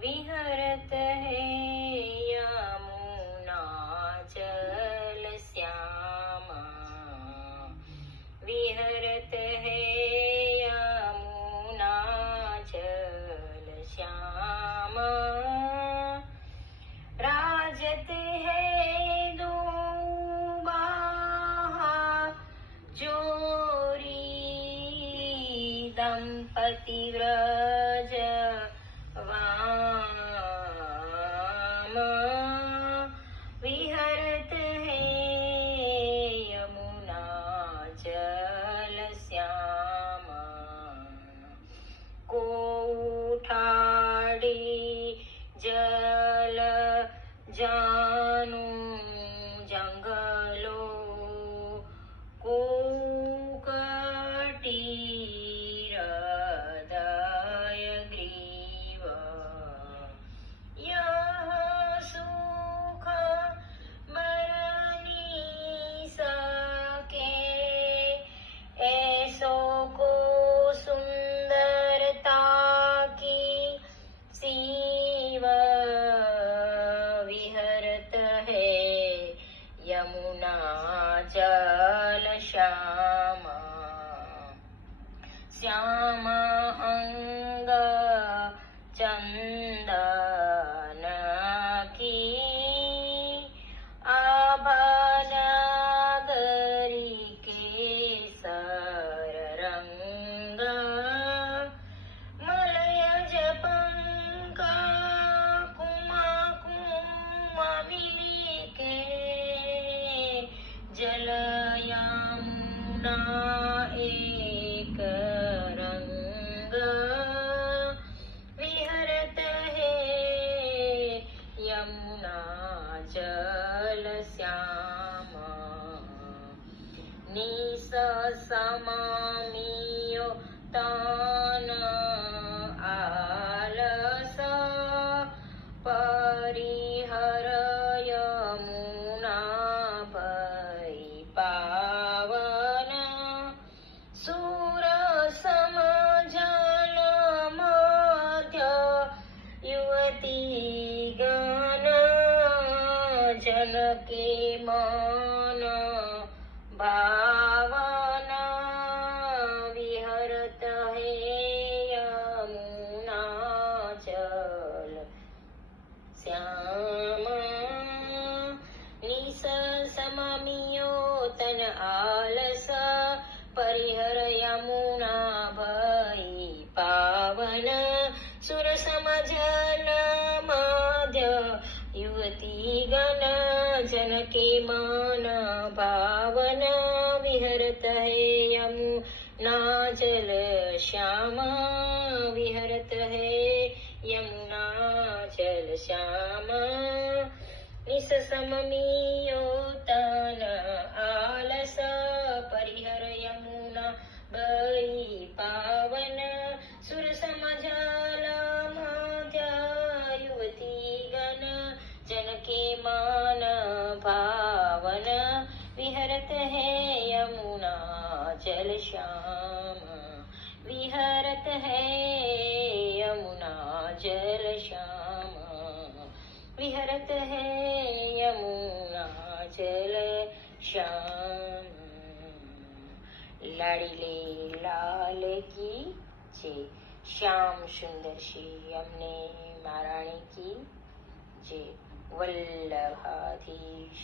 विहरत है यमुना जल श्यामा, विहरत है यमुना जल श्यामा, राजत है दूबाहा जोरी, दंपति व्रज वाम, विहरत है यमुना जल श्यामा, को उठाड़ी जल जानू जंगलो, कुकटी हृदय ग्रीव, यह सुख मरनी सके, ऐसो को सुंदरता की सीव, विहरत है यमुना जल श्यामा, श्याम अंग चंदन की, आभा नागरी केसर रंग, मलयज पंका कुमा कुमा मिलिके, जल यमुना एक रंग, विहरत है यमुना जल श्यामा, निस समामियो तान आलस, परिहर यमुना भई पावन, सुर समझल मध्य युवती गण, जन के मन भावना, विहरत है यमुना जल श्यामा, निस सममियो तन आलस, परिहर यमुना भई पावन, सुर समझल मध्य युवती गण, जन के मन भावन, विहरत है यमुना जल श्यामा, विहरत है यमुना जल श्यामा, निस सममियो तन आलस, परिहर यमुना भई पावन, सुर समझल मध्य युवती गण, जन के मन भावन, विहरत है यमुना जल श्यामा, विहरत है यमुना जल श्यामा, विहरत है यमुना जल श्यामा। लाडीले लाल की जय, श्याम सुंदर श्री यमुने महारानी की जय, वल्लभाधीश